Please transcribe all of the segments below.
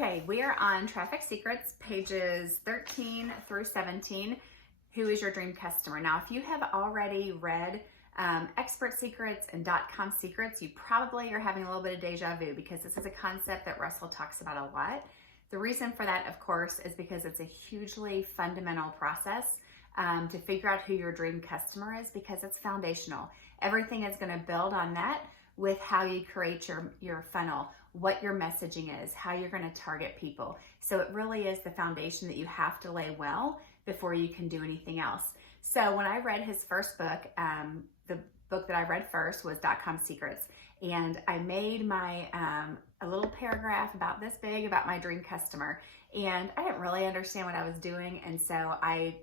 Okay, we are on Traffic Secrets, pages 13 through 17. Who is your dream customer? Now, if you have already read Expert Secrets and .com Secrets, you probably are having a little bit of deja vu because this is a concept that Russell talks about a lot. The reason for that, of course, is because it's a hugely fundamental process to figure out who your dream customer is, because it's foundational. Everything is going to build on that with how you create your funnel, what your messaging is, how you're going to target people. So it really is the foundation that you have to lay well before you can do anything else. So when I read his first book, the book that I read first was .com Secrets, and I made my a little paragraph about this big about my dream customer, and I didn't really understand what I was doing, and so I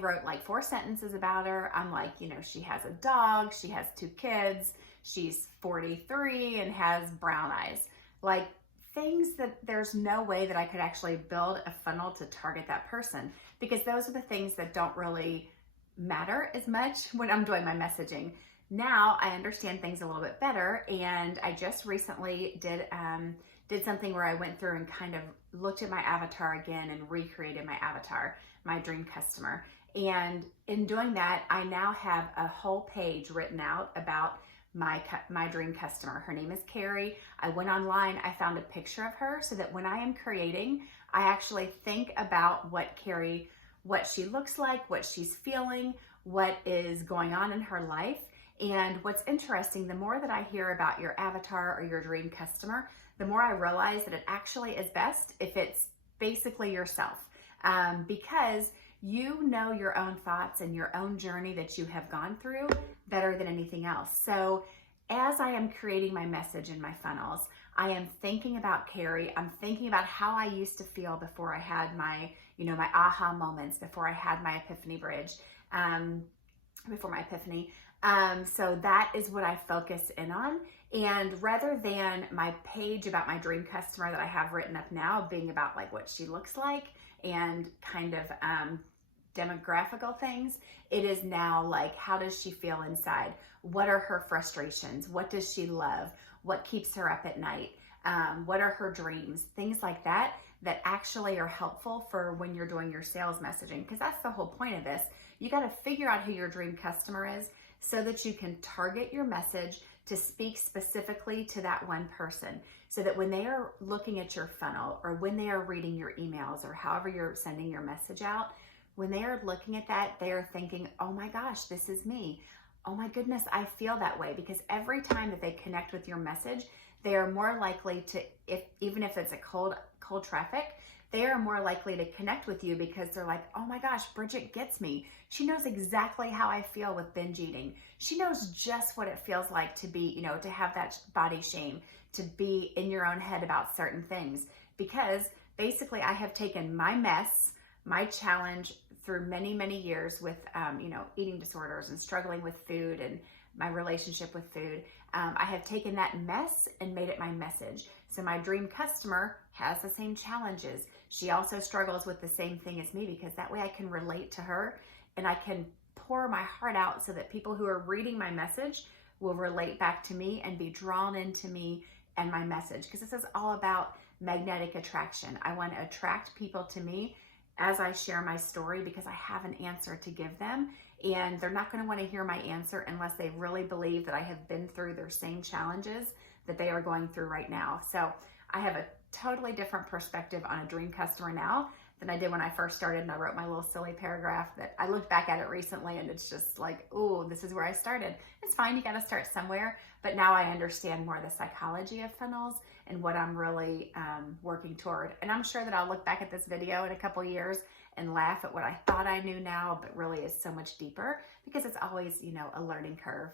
wrote like 4 sentences about her. I'm like, she has a dog, she has 2 kids, she's 43 and has brown eyes. Like things that there's no way that I could actually build a funnel to target that person, because those are the things that don't really matter as much when I'm doing my messaging. Now I understand things a little bit better, and I just recently did something where I went through and kind of looked at my avatar again and recreated my avatar, my dream customer. And in doing that, I now have a whole page written out about my dream customer. Her name is Carrie. I went online, I found a picture of her so that when I am creating, I actually think about what she looks like, what she's feeling, what is going on in her life. And what's interesting, the more that I hear about your avatar or your dream customer, the more I realize that it actually is best if it's basically yourself, because you know your own thoughts and your own journey that you have gone through better than anything else. So as I am creating my message in my funnels, I am thinking about Carrie. I'm thinking about how I used to feel before I had my aha moments, before I had my epiphany bridge, before my epiphany. So that is what I focus in on. And rather than my page about my dream customer that I have written up now being about like what she looks like and kind of demographical things, it is now like, how does she feel inside? What are her frustrations? What does she love? What keeps her up at night? What are her dreams? Things like that actually are helpful for when you're doing your sales messaging, because that's the whole point of this. You got to figure out who your dream customer is so that you can target your message to speak specifically to that one person, so that when they are looking at your funnel or when they are reading your emails or however you're sending your message out, when they are looking at that, they are thinking, oh my gosh, this is me. Oh my goodness, I feel that way. Because every time that they connect with your message, they are more likely to, even if it's a cold traffic, they are more likely to connect with you because they're like, oh my gosh, Bridget gets me. She knows exactly how I feel with binge eating. She knows just what it feels like to be, to have that body shame, to be in your own head about certain things. Because basically I have taken my mess, my challenge through many, many years with, eating disorders and struggling with food and my relationship with food. I have taken that mess and made it my message. So my dream customer has the same challenges. She also struggles with the same thing as me, because that way I can relate to her and I can pour my heart out so that people who are reading my message will relate back to me and be drawn into me and my message. Because this is all about magnetic attraction. I want to attract people to me as I share my story, because I have an answer to give them, and they're not going to want to hear my answer unless they really believe that I have been through their same challenges that they are going through right now. So I have a totally different perspective on a dream customer now than I did when I first started, and I wrote my little silly paragraph that I looked back at it recently, and it's just like, oh, this is where I started. It's fine, you got to start somewhere, but now I understand more the psychology of funnels and what I'm really working toward. And I'm sure that I'll look back at this video in a couple years and laugh at what I thought I knew now, but really is so much deeper, because it's always, a learning curve.